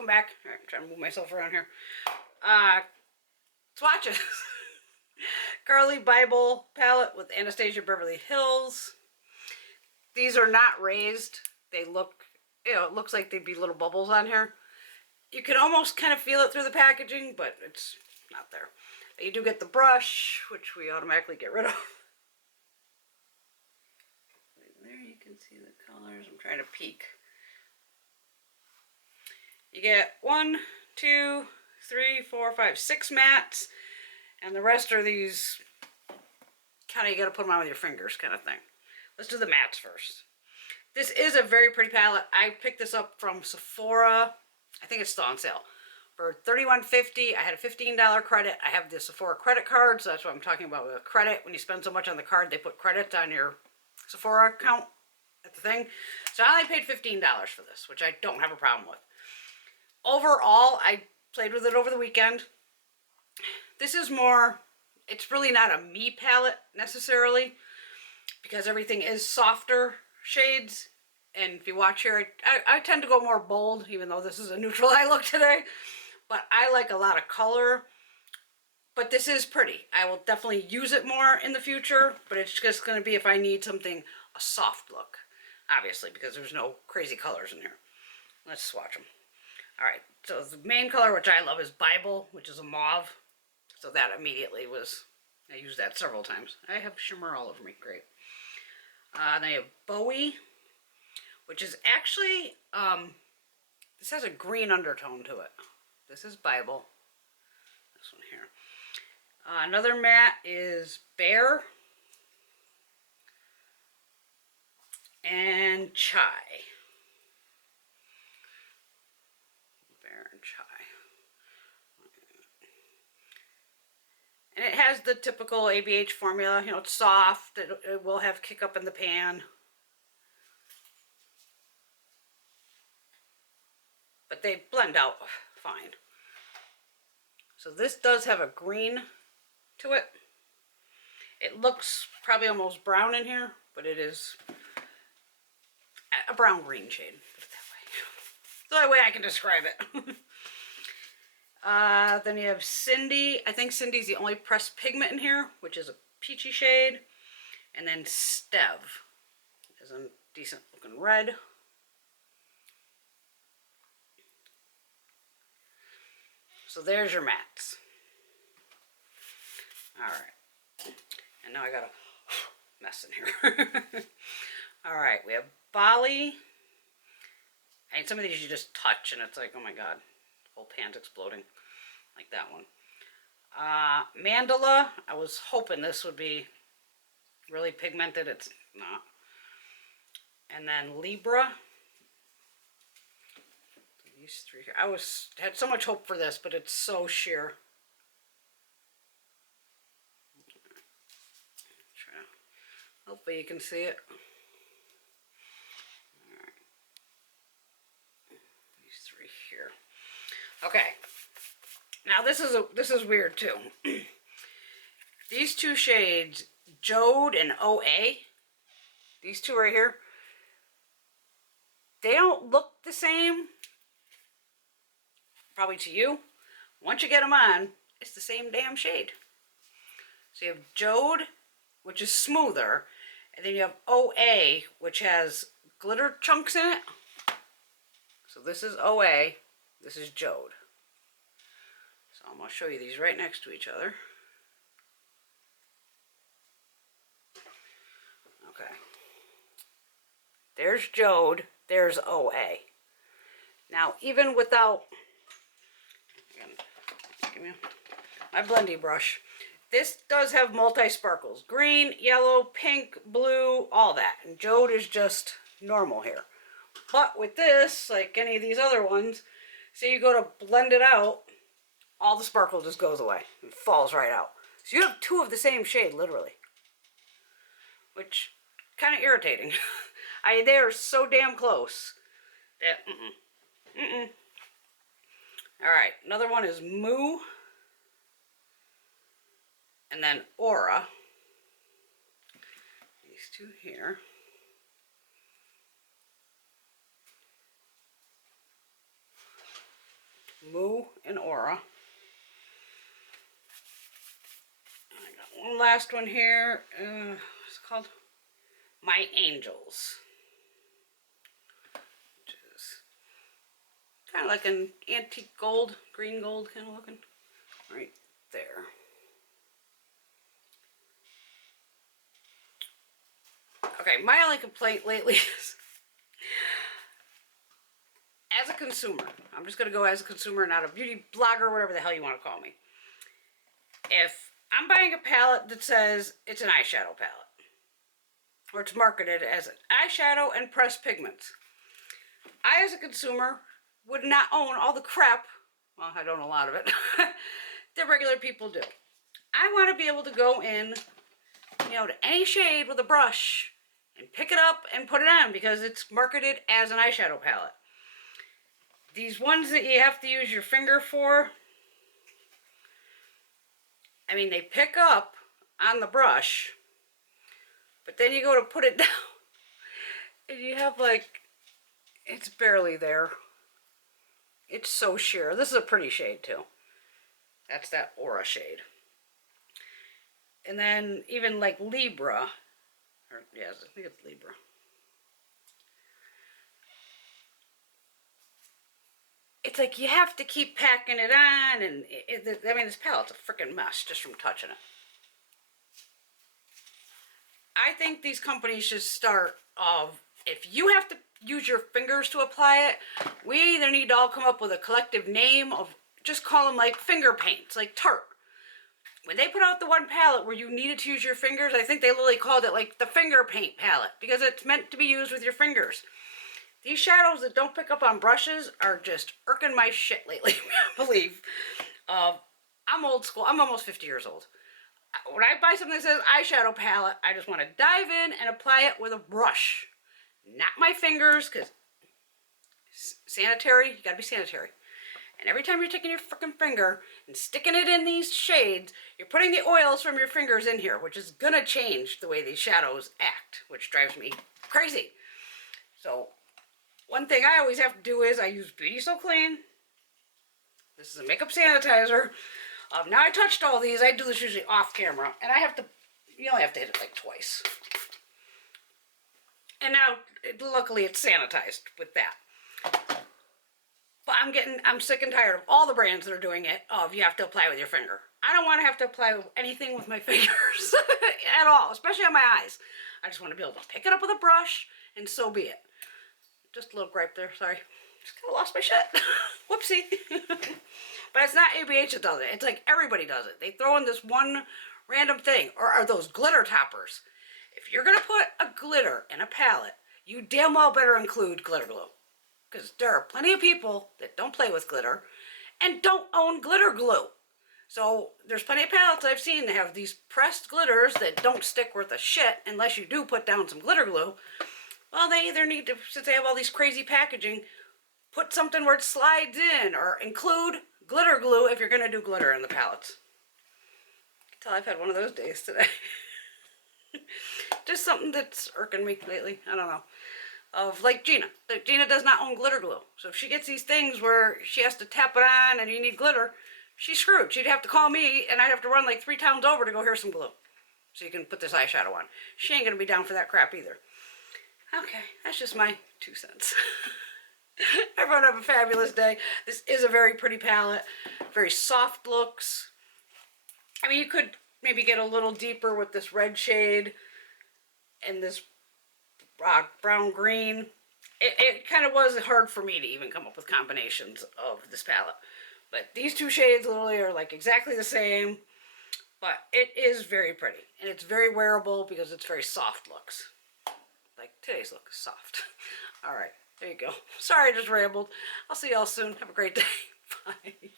welcome back. All right, I'm trying to move myself around here. Swatches. Carli Bybel palette with Anastasia Beverly Hills. These are not raised. They look, you know, it looks like they'd be little bubbles on here. You can almost kind of feel it through the packaging, but it's not there. You do get the brush, which we automatically get rid of. Right there you can see the colors. I'm trying to peek. You get 1, 2, 3, 4, 5, 6 mattes, and the rest are these kind of, you got to put them on with your fingers kind of thing. Let's do the mattes first. This is a very pretty palette. I picked this up from Sephora. I think it's still on sale. For $31.50, I had a $15 credit. I have the Sephora credit card, so that's what I'm talking about with a credit. When you spend so much on the card, they put credits on your Sephora account at the thing. So I only paid $15 for this, which I don't have a problem with. Overall, I played with it over the weekend. This is more, it's really not a me palette necessarily, because everything is softer shades. And if you watch here, I tend to go more bold, even though this is a neutral eye look today. But I like a lot of color. But this is pretty. I will definitely use it more in the future, but it's just going to be if I need something, a soft look. Obviously, because there's no crazy colors in here. Let's swatch them. Alright, so the main color, which I love, is Bybel, which is a mauve. So that immediately was, I used that several times. I have shimmer all over me, great. Then you have Bowie, which is actually, this has a green undertone to it. This is Bybel. This one here. Another matte is Bear and Chai. Bear and Chai. And it has the typical ABH formula. You know, it's soft. It will have kick up in the pan. But they blend out fine. So this does have a green to it. It looks probably almost brown in here, but it is a brown-green shade. Put it that way. The only way I can describe it. Then you have Cindy. I think Cindy's the only pressed pigment in here, which is a peachy shade. And then Stev is a decent looking red. So there's your mattes. Alright. And now I got a mess in here. Alright, we have Bali. And some of these you just touch and it's like, oh my god, the whole pan's exploding. Like that one. Mandala. I was hoping this would be really pigmented. It's not. And then Libra. These three here. I had so much hope for this, but it's so sheer. Hopefully you can see it. All right. These three here. Okay. Now this is weird too. These two shades, Jode and OA, these two right here, they don't look the same. Probably to you. Once you get them on, it's the same damn shade. So you have Jode, which is smoother, and then you have OA, which has glitter chunks in it. So this is OA, this is Jode. So I'm going to show you these right next to each other. Okay. There's Jode, there's OA. Now, even without, give me my blendy brush, this does have multi-sparkles. Green, yellow, pink, blue, all that. And Jode is just normal here. But with this, like any of these other ones, say you go to blend it out, all the sparkle just goes away and falls right out. So you have two of the same shade, literally. Which, kind of irritating. They are so damn close that, Alright, another one is Moo. And then Aura. These two here. Moo and Aura. And I got one last one here. What's it called? My Angels. Which is kind of like an antique gold, green gold kind of looking. Right there. Okay, my only complaint lately is, as a consumer, I'm just going to go as a consumer, not a beauty blogger, whatever the hell you want to call me. If I'm buying a palette that says it's an eyeshadow palette, or it's marketed as an eyeshadow and pressed pigments, I, as a consumer, would not own all the crap, well, I don't own a lot of it, that regular people do. I want to be able to go in, you know, to any shade with a brush and pick it up and put it on because it's marketed as an eyeshadow palette. These ones that you have to use your finger for, I mean, they pick up on the brush, but then you go to put it down and you have like, it's barely there. It's so sheer. This is a pretty shade too. That's that Aura shade. And then even like Libra, or yes, I think it's Libra. It's like you have to keep packing it on, and I mean, this palette's a freaking mess just from touching it. I think these companies should start if you have to use your fingers to apply it, we either need to all come up with a collective name of, just call them like finger paints, like Tarte. When they put out the one palette where you needed to use your fingers, I think they literally called it like the finger paint palette because it's meant to be used with your fingers. These shadows that don't pick up on brushes are just irking my shit lately, I believe. I'm old school. I'm almost 50 years old. When I buy something that says eyeshadow palette, I just want to dive in and apply it with a brush. Not my fingers, because sanitary, you gotta be sanitary. And every time you're taking your freaking finger and sticking it in these shades, you're putting the oils from your fingers in here, which is gonna change the way these shadows act, which drives me crazy. So, one thing I always have to do is I use Beauty So Clean. This is a makeup sanitizer. Now I touched all these. I do this usually off camera, and you only have to hit it like twice. And now, luckily, it's sanitized with that. But I'm sick and tired of all the brands that are doing it, you have to apply with your finger. I don't want to have to apply anything with my fingers at all, especially on my eyes. I just want to be able to pick it up with a brush, and so be it. Just a little gripe there, sorry. Just kind of lost my shit. Whoopsie. But it's not Ebates that does it. It's like everybody does it. They throw in this one random thing. Or are those glitter toppers. If you're going to put a glitter in a palette, you damn well better include glitter glue. Because there are plenty of people that don't play with glitter and don't own glitter glue. So there's plenty of palettes I've seen that have these pressed glitters that don't stick worth a shit unless you do put down some glitter glue. Well, they either need to, since they have all these crazy packaging, put something where it slides in or include glitter glue if you're going to do glitter in the palettes. I can tell I've had one of those days today. Just something that's irking me lately. I don't know. Like Gina. Gina does not own glitter glue. So if she gets these things where she has to tap it on and you need glitter, she's screwed. She'd have to call me and I'd have to run like 3 towns over to go, here's some glue. So you can put this eyeshadow on. She ain't going to be down for that crap either. Okay, that's just my 2 cents. Everyone have a fabulous day. This is a very pretty palette. Very soft looks. I mean, you could maybe get a little deeper with this red shade and this brown green. It kind of was hard for me to even come up with combinations of this palette. But these 2 shades literally are like exactly the same. But it is very pretty. And it's very wearable because it's very soft looks. Like today's look is soft. Alright, there you go. Sorry I just rambled. I'll see y'all soon. Have a great day. Bye.